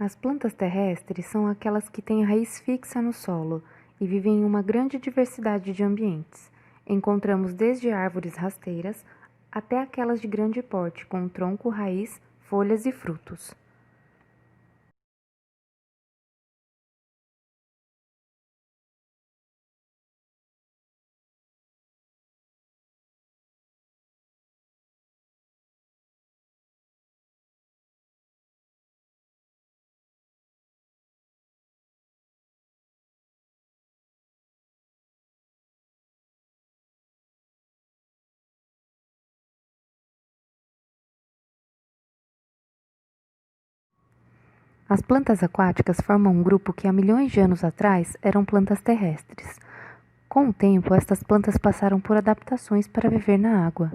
As plantas terrestres são aquelas que têm a raiz fixa no solo e vivem em uma grande diversidade de ambientes. Encontramos desde árvores rasteiras até aquelas de grande porte, com tronco, raiz, folhas e frutos. As plantas aquáticas formam um grupo que há milhões de anos atrás eram plantas terrestres. Com o tempo, estas plantas passaram por adaptações para viver na água.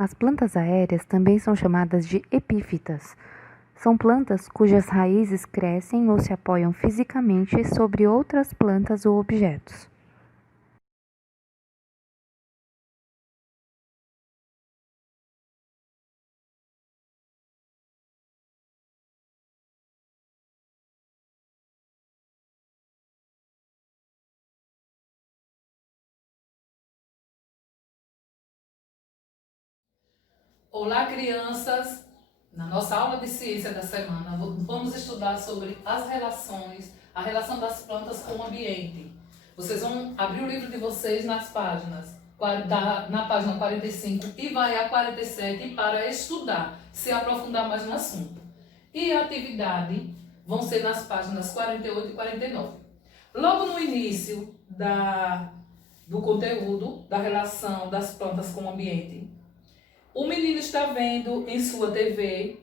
As plantas aéreas também são chamadas de epífitas. São plantas cujas raízes crescem ou se apoiam fisicamente sobre outras plantas ou objetos. Olá, crianças! Na nossa aula de ciência da semana, vamos estudar sobre as relações, a relação das plantas com o ambiente. Vocês vão abrir o livro de vocês nas páginas, na página 45 e vai a 47 para estudar, se aprofundar mais no assunto. E a atividade vão ser nas páginas 48 e 49. Logo no início do conteúdo, da relação das plantas com o ambiente, o menino está vendo em sua TV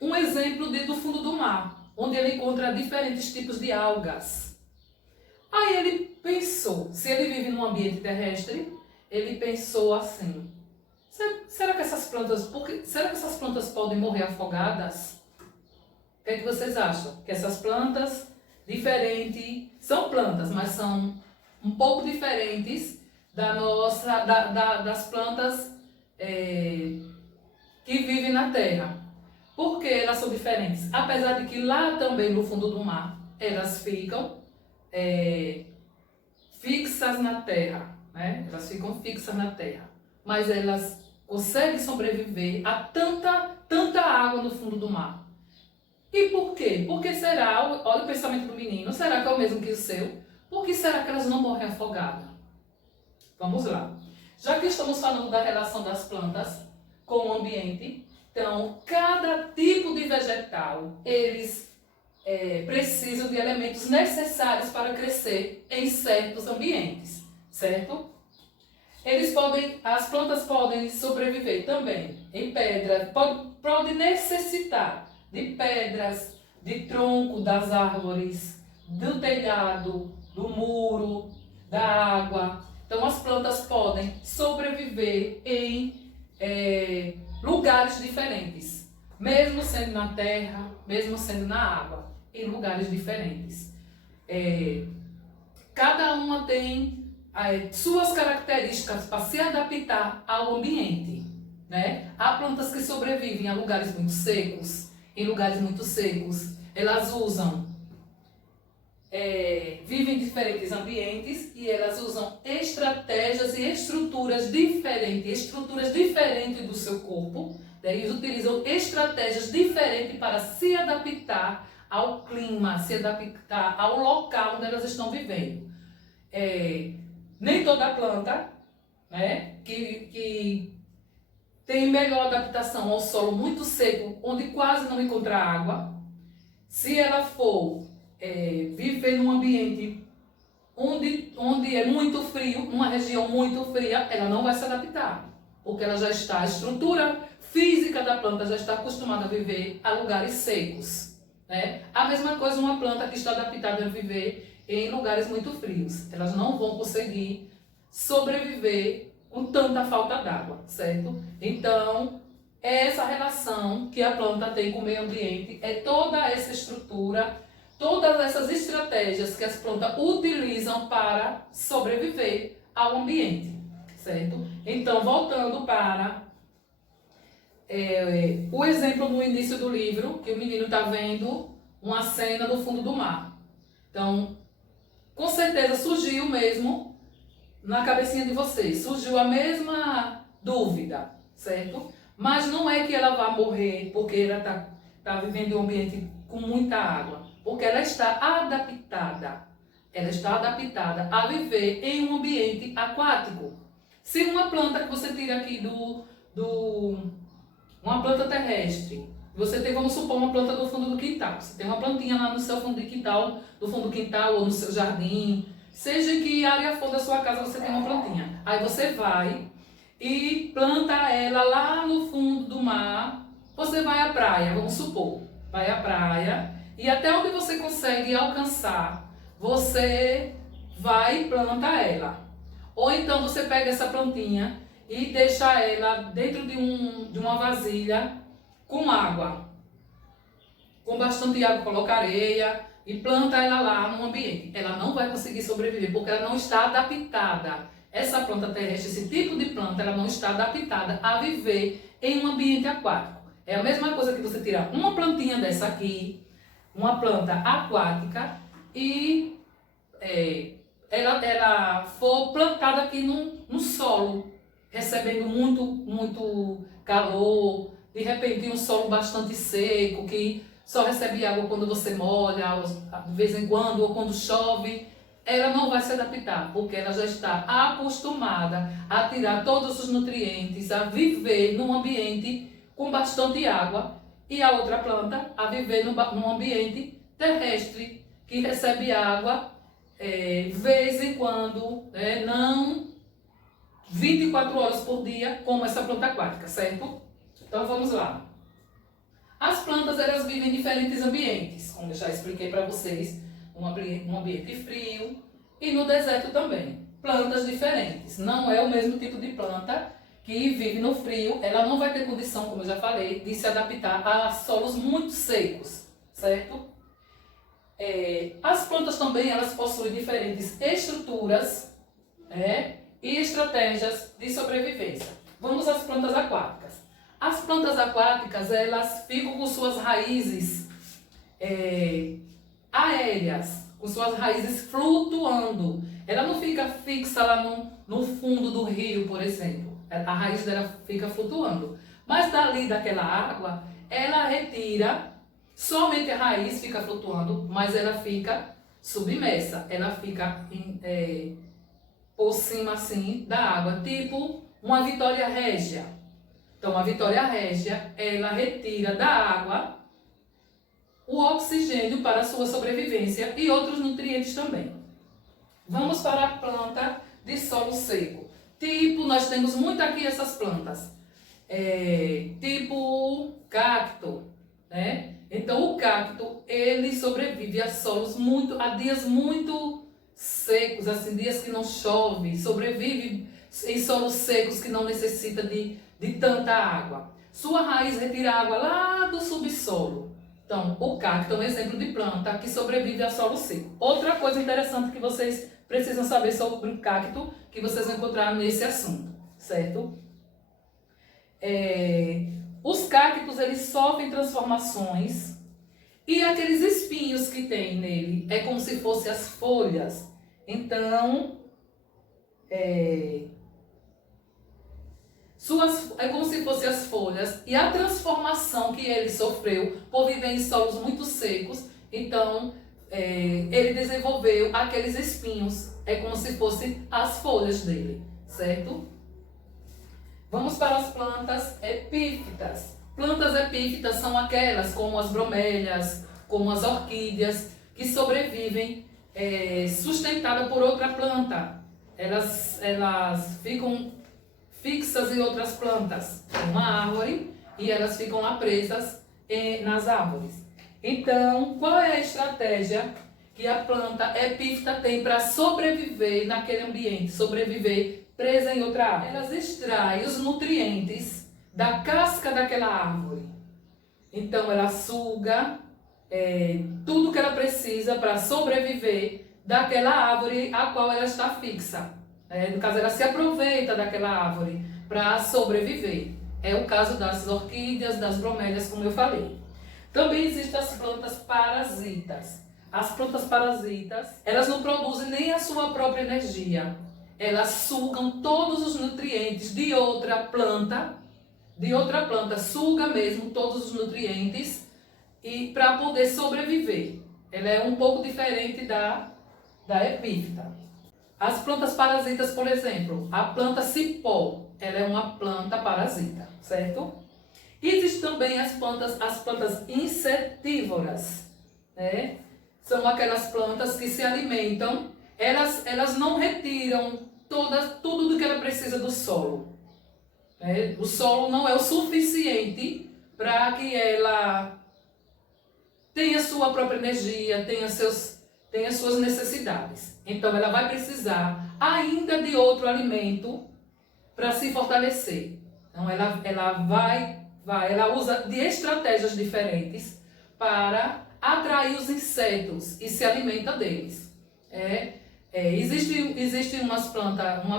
um exemplo do fundo do mar, onde ele encontra diferentes tipos de algas. Aí ele pensou, se ele vive num ambiente terrestre, ele pensou assim, será que essas plantas podem morrer afogadas? O que é que vocês acham? Que essas plantas diferentes, são plantas, mas são um pouco diferentes das plantas que vivem na Terra. Por que elas são diferentes? Apesar de que lá também no fundo do mar elas ficam fixas na Terra, né? Elas ficam fixas na Terra, mas elas conseguem sobreviver a tanta água no fundo do mar. E por quê? Por que será, olha o pensamento do menino, será que é o mesmo que o seu? Por que será que elas não morrem afogadas? Vamos lá. Já que estamos falando da relação das plantas com o ambiente, então, cada tipo de vegetal, eles precisam de elementos necessários para crescer em certos ambientes, certo? As plantas podem sobreviver também em pedras, pode necessitar de pedras, de tronco das árvores, do telhado, do muro, da água. Então as plantas podem sobreviver em lugares diferentes, mesmo sendo na terra, mesmo sendo na água, em lugares diferentes. Cada uma tem suas características para se adaptar ao ambiente, né? Há plantas que sobrevivem a lugares muito secos, em lugares muito secos, elas vivem em diferentes ambientes e elas usam estratégias e estruturas diferentes do seu corpo, né? Eles utilizam estratégias diferentes para se adaptar ao clima, se adaptar ao local onde elas estão vivendo. Nem toda planta, né, que tem melhor adaptação ao solo muito seco, onde quase não encontra água, se ela for viver num ambiente onde é muito frio, numa região muito fria, ela não vai se adaptar, porque ela já está, a estrutura física da planta já está acostumada a viver a lugares secos, né? A mesma coisa uma planta que está adaptada a viver em lugares muito frios. Elas não vão conseguir sobreviver com tanta falta d'água, certo? Então, é essa relação que a planta tem com o meio ambiente, é toda essa estrutura, todas essas estratégias que as plantas utilizam para sobreviver ao ambiente, certo? Então, voltando para o exemplo no início do livro, que o menino está vendo uma cena do fundo do mar. Então, com certeza surgiu mesmo na cabecinha de vocês, surgiu a mesma dúvida, certo? Mas não é que ela vai morrer porque ela tá vivendo em um ambiente com muita água, porque ela está adaptada. Ela está adaptada a viver em um ambiente aquático. Se uma planta que você tira aqui uma planta terrestre, você tem, vamos supor, uma planta do fundo do quintal. Você tem uma plantinha lá no seu fundo de quintal, do fundo do quintal ou no seu jardim, seja em que área for da sua casa você tem uma plantinha. Aí você vai e planta ela lá no fundo do mar. Você vai à praia, vamos supor, vai à praia e até onde você consegue alcançar, você vai e planta ela. Ou então você pega essa plantinha e deixa ela dentro de uma vasilha com água, com bastante água, coloca areia e planta ela lá no ambiente. Ela não vai conseguir sobreviver porque ela não está adaptada. Essa planta terrestre, esse tipo de planta, ela não está adaptada a viver em um ambiente aquático. É a mesma coisa que você tirar uma plantinha dessa aqui, uma planta aquática, e ela for plantada aqui no solo, recebendo muito calor, de repente um solo bastante seco, que só recebe água quando você molha, de vez em quando, ou quando chove, ela não vai se adaptar, porque ela já está acostumada a tirar todos os nutrientes, a viver num ambiente com bastante água, e a outra planta a viver num ambiente terrestre, que recebe água vez em quando, não 24 horas por dia, como essa planta aquática, certo? Então vamos lá. As plantas, elas vivem em diferentes ambientes, como eu já expliquei para vocês, um ambiente frio e no deserto também. Plantas diferentes, não é o mesmo tipo de planta que vive no frio, ela não vai ter condição, como eu já falei, de se adaptar a solos muito secos, certo? As plantas também, elas possuem diferentes estruturas, e estratégias de sobrevivência. Vamos às plantas aquáticas. As plantas aquáticas, elas ficam com suas raízes aéreas, com suas raízes flutuando. Ela não fica fixa lá no fundo do rio, por exemplo. A raiz dela fica flutuando. Mas dali daquela água, ela retira, somente a raiz fica flutuando, mas ela fica submersa. Ela fica por cima assim da água, tipo uma Vitória Régia. Então a Vitória Régia, ela retira da água o oxigênio para a sua sobrevivência e outros nutrientes também. Vamos para a planta de solo seco. Tipo, nós temos muito aqui essas plantas, tipo cacto, né? Então o cacto, ele sobrevive a dias muito secos, assim, dias que não chove, sobrevive em solos secos que não necessita de tanta água. Sua raiz retira água lá do subsolo. Então, o cacto é um exemplo de planta que sobrevive a solo seco. Outra coisa interessante que vocês precisam saber sobre o cacto, que vocês vão encontrar nesse assunto, certo? Os cactos, eles sofrem transformações e aqueles espinhos que tem nele é como se fossem as folhas. Então, é como se fossem as folhas, e a transformação que ele sofreu por viver em solos muito secos, então ele desenvolveu aqueles espinhos, é como se fossem as folhas dele, certo? Vamos para as plantas epífitas. Plantas epífitas são aquelas como as bromélias, como as orquídeas, que sobrevivem sustentadas por outra planta. Elas ficam fixas em outras plantas, uma árvore, e elas ficam lá presas nas árvores. Então, qual é a estratégia que a planta epífita tem para sobreviver naquele ambiente, sobreviver presa em outra árvore. Elas extraem os nutrientes da casca daquela árvore. Então ela suga tudo que ela precisa para sobreviver daquela árvore a qual ela está fixa. No caso, ela se aproveita daquela árvore para sobreviver. É o caso das orquídeas, das bromélias, como eu falei. Também existem as plantas parasitas. As plantas parasitas, elas não produzem nem a sua própria energia. Elas sugam todos os nutrientes de outra planta, suga mesmo todos os nutrientes e para poder sobreviver. Ela é um pouco diferente da epífita. As plantas parasitas, por exemplo, a planta cipó, ela é uma planta parasita, certo? Existem também as plantas insetívoras, né? São aquelas plantas que se alimentam, elas não retiram tudo do que ela precisa do solo. O solo não é o suficiente para que ela tenha sua própria energia, tenha suas necessidades. Então ela vai precisar ainda de outro alimento para se fortalecer. Então ela usa de estratégias diferentes para atrair os insetos e se alimenta deles. Existe uma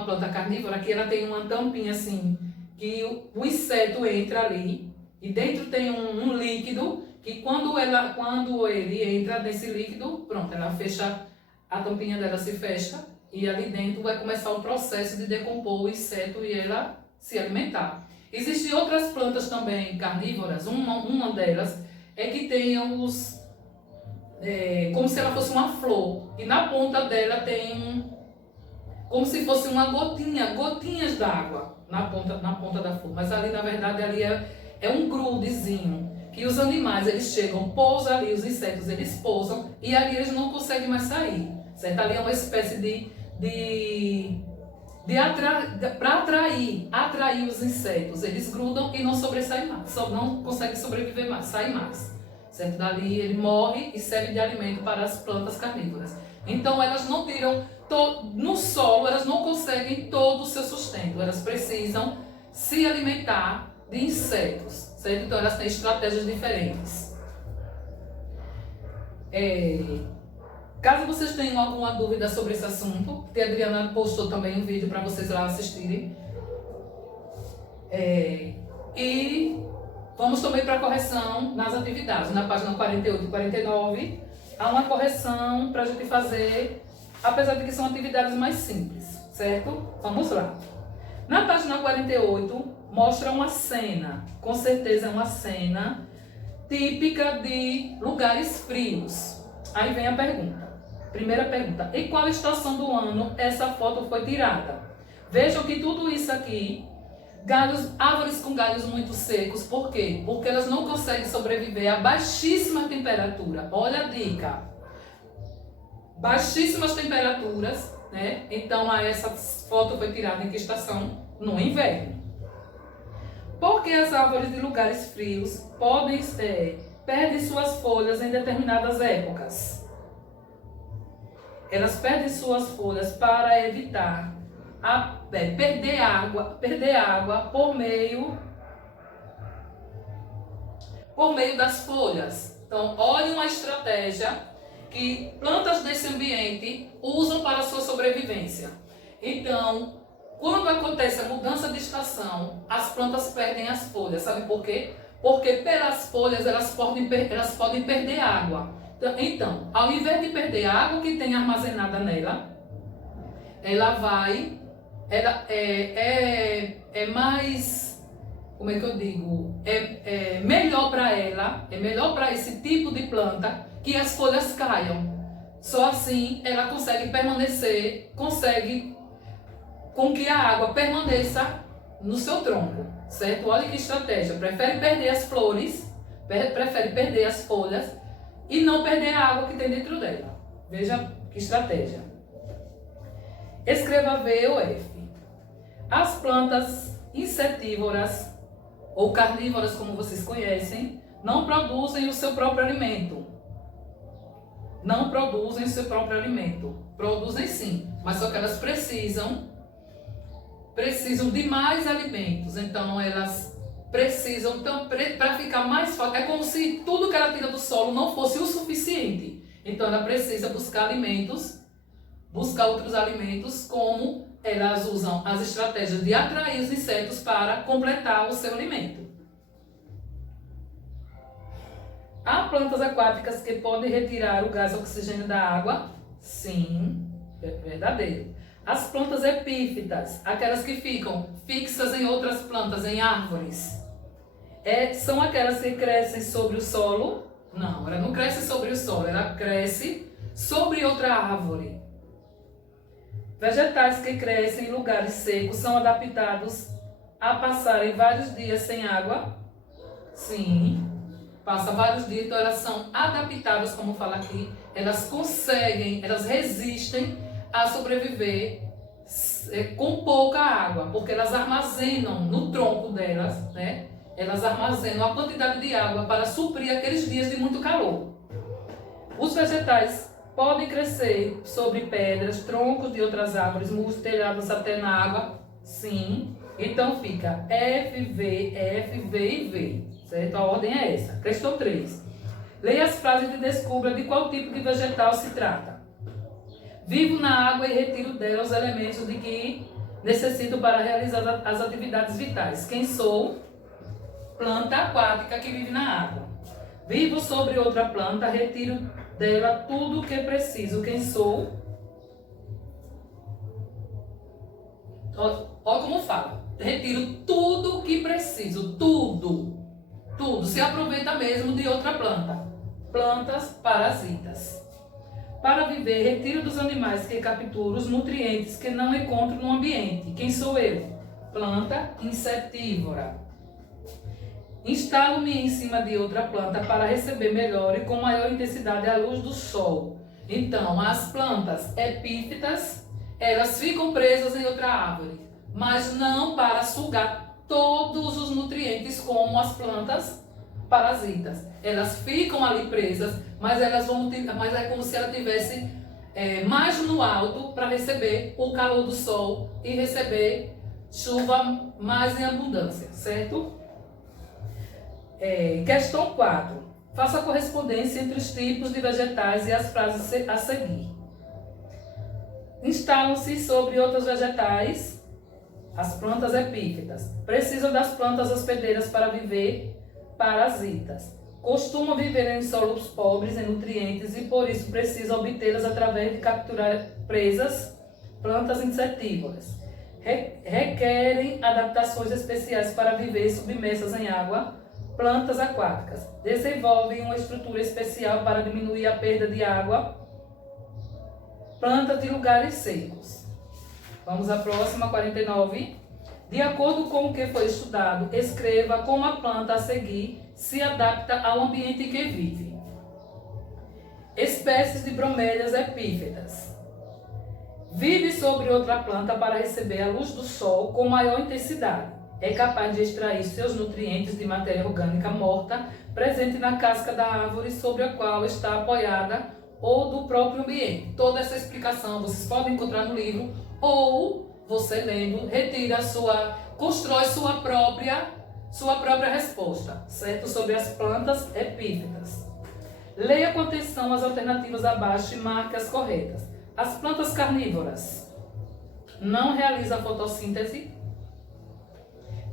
planta carnívora que ela tem uma tampinha assim, que o inseto entra ali e dentro tem um líquido que quando ele entra nesse líquido, pronto, ela fecha, a tampinha dela se fecha e ali dentro vai começar o processo de decompor o inseto e ela se alimentar. Existem outras plantas também carnívoras, uma delas é que tem como se ela fosse uma flor e na ponta dela tem como se fosse uma gotinhas d'água na ponta da flor, mas ali na verdade ali é um grudezinho que os animais eles chegam, pousam ali, os insetos eles pousam e ali eles não conseguem mais sair, certo? Ali é uma espécie para atrair os insetos, eles grudam e não sobressaem mais, não conseguem sobreviver mais, sair mais, certo? Dali ele morre e serve de alimento para as plantas carnívoras. Então elas não tiram no solo, elas não conseguem todo o seu sustento, elas precisam se alimentar de insetos, certo? Então elas têm estratégias diferentes. Caso vocês tenham alguma dúvida sobre esse assunto, a Adriana postou também um vídeo para vocês lá assistirem. E vamos também para a correção nas atividades. Na página 48 e 49, há uma correção para a gente fazer, apesar de que são atividades mais simples, certo? Vamos lá. Na página 48, mostra uma cena, com certeza é uma cena típica de lugares frios. Aí vem a pergunta. Primeira pergunta, em qual estação do ano essa foto foi tirada? Vejam que tudo isso aqui, árvores com galhos muito secos, por quê? Porque elas não conseguem sobreviver a baixíssima temperatura. Olha a dica. Baixíssimas temperaturas, né? Então essa foto foi tirada em que estação? No inverno. Porque as árvores de lugares frios perdem suas folhas em determinadas épocas. Elas perdem suas folhas para evitar perder água por meio das folhas. Então, olhe uma estratégia que plantas desse ambiente usam para a sua sobrevivência. Então, quando acontece a mudança de estação, as plantas perdem as folhas. Sabe por quê? Porque pelas folhas elas podem perder água. Então, ao invés de perder a água que tem armazenada nela, é mais, como é que eu digo? É melhor para ela, é melhor para esse tipo de planta que as folhas caiam. Só assim ela consegue com que a água permaneça no seu tronco, certo? Olha que estratégia, prefere perder as flores, prefere perder as folhas e não perder a água que tem dentro dela. Veja que estratégia. Escreva V ou F. As plantas insetívoras ou carnívoras, como vocês conhecem, não produzem o seu próprio alimento. não produzem o seu próprio alimento. Produzem sim, mas só que elas precisam de mais alimentos. Então elas precisam, para ficar mais forte, é como se tudo que ela tira do solo não fosse o suficiente. Então ela precisa buscar outros alimentos, como elas usam as estratégias de atrair os insetos para completar o seu alimento. Há plantas aquáticas que podem retirar o gás oxigênio da água? Sim, é verdadeiro. As plantas epífitas, aquelas que ficam fixas em outras plantas, em árvores, são aquelas que crescem sobre o solo? Não, ela não cresce sobre o solo, ela cresce sobre outra árvore. Vegetais que crescem em lugares secos são adaptados a passarem vários dias sem água? Sim. Passa vários dias, então elas são adaptadas, como fala aqui, elas resistem a sobreviver com pouca água, porque elas armazenam no tronco delas, né? Elas armazenam a quantidade de água para suprir aqueles dias de muito calor. Os vegetais podem crescer sobre pedras, troncos de outras árvores, musgos, telhados até na água? Sim. Então fica F, V e V. Certo? A ordem é essa. Questão 3. Leia as frases e descubra de qual tipo de vegetal se trata. Vivo na água e retiro dela os elementos de que necessito para realizar as atividades vitais. Quem sou? Planta aquática que vive na água. Vivo sobre outra planta, retiro dela tudo o que preciso. Quem sou? Olha como fala. Retiro tudo o que preciso. Tudo. Se aproveita mesmo de outra planta. Plantas parasitas. Para viver, retiro dos animais que capturam os nutrientes que não encontro no ambiente. Quem sou eu? Planta insetívora. Instalo-me em cima de outra planta para receber melhor e com maior intensidade a luz do sol. Então, as plantas epífitas, elas ficam presas em outra árvore, mas não para sugar todos os nutrientes como as plantas parasitas. Elas ficam ali presas, mas é como se ela tivesse mais no alto para receber o calor do sol e receber chuva mais em abundância, certo? Questão 4. Faça a correspondência entre os tipos de vegetais e as frases a seguir. Instalam-se sobre outros vegetais as plantas epífitas. Precisam das plantas hospedeiras para viver. Parasitas. Costumam viver em solos pobres em nutrientes e por isso precisam obtê-las através de capturar presas, plantas insetívoras. Requerem adaptações especiais para viver submersas em água, plantas aquáticas. Desenvolvem uma estrutura especial para diminuir a perda de água, plantas de lugares secos. Vamos à próxima, 49. De acordo com o que foi estudado, escreva como a planta a seguir se adapta ao ambiente em que vive. Espécies de bromélias epífitas. Vive sobre outra planta para receber a luz do sol com maior intensidade. É capaz de extrair seus nutrientes de matéria orgânica morta presente na casca da árvore sobre a qual está apoiada ou do próprio ambiente. Toda essa explicação vocês podem encontrar no livro ou você lendo, constrói sua própria resposta, certo? Sobre as plantas epífitas. Leia com atenção as alternativas abaixo e marque as corretas. As plantas carnívoras não realizam fotossíntese,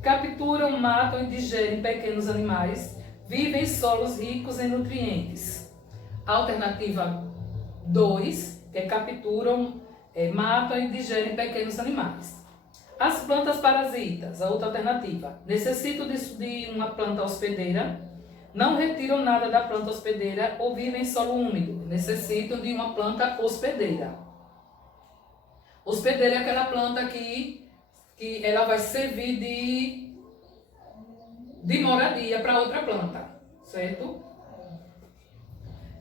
capturam, matam e digerem pequenos animais, vivem em solos ricos em nutrientes. Alternativa 2, que capturam, matam e digerem pequenos animais. As plantas parasitas, a outra alternativa, necessitam de uma planta hospedeira, não retiram nada da planta hospedeira ou vivem em solo úmido, necessitam de uma planta hospedeira. Hospedeira é aquela planta que ela vai servir de moradia para outra planta, certo?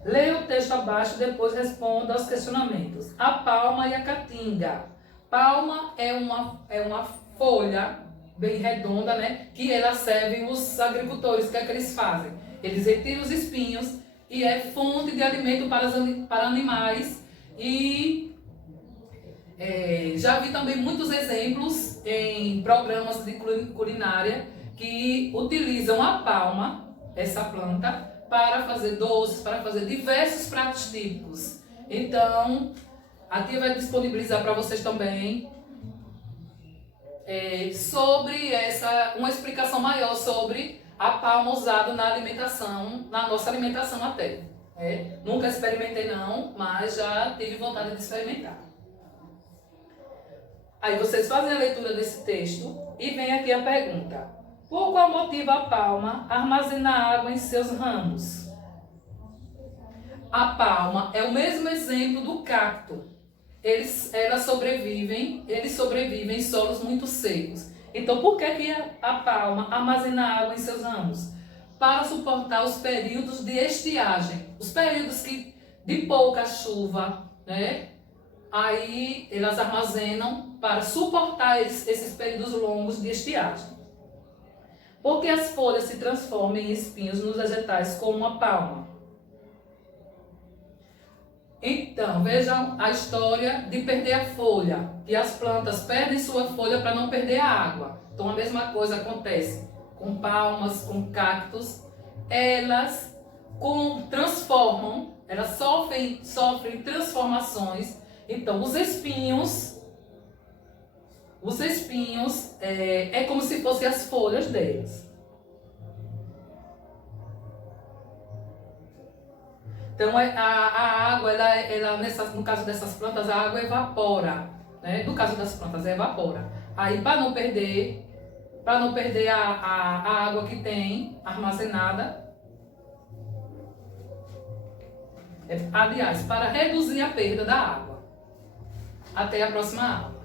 Leia o texto abaixo e depois responda aos questionamentos. A palma e a caatinga. Palma é uma folha bem redonda, né? Que ela serve os agricultores. O que é que eles fazem? Eles retiram os espinhos e é fonte de alimento para animais. E já vi também muitos exemplos em programas de culinária que utilizam a palma, essa planta, para fazer doces, para fazer diversos pratos típicos. Então, a tia vai disponibilizar para vocês também sobre uma explicação maior sobre a palma usada na alimentação, na nossa alimentação até. Nunca experimentei não, mas já tive vontade de experimentar. Aí vocês fazem a leitura desse texto e vem aqui a pergunta: por qual motivo a palma armazena água em seus ramos? A palma é o mesmo exemplo do cacto. Eles sobrevivem em solos muito secos. Então, por que a palma armazena água em seus ramos? Para suportar os períodos de estiagem, os períodos de pouca chuva, né? Aí elas armazenam para suportar esses períodos longos de estiagem. Porque as folhas se transformam em espinhos nos vegetais como a palma. Então, vejam a história de perder a folha, que as plantas perdem sua folha para não perder a água. Então, a mesma coisa acontece com palmas, com cactos. Elas transformam, elas sofrem transformações. Então, os espinhos é como se fossem as folhas delas. Então, a água, no caso dessas plantas, a água evapora, né? No caso das plantas, evapora. Aí, para não perder a água que tem armazenada, aliás, para reduzir a perda da água. Até a próxima aula.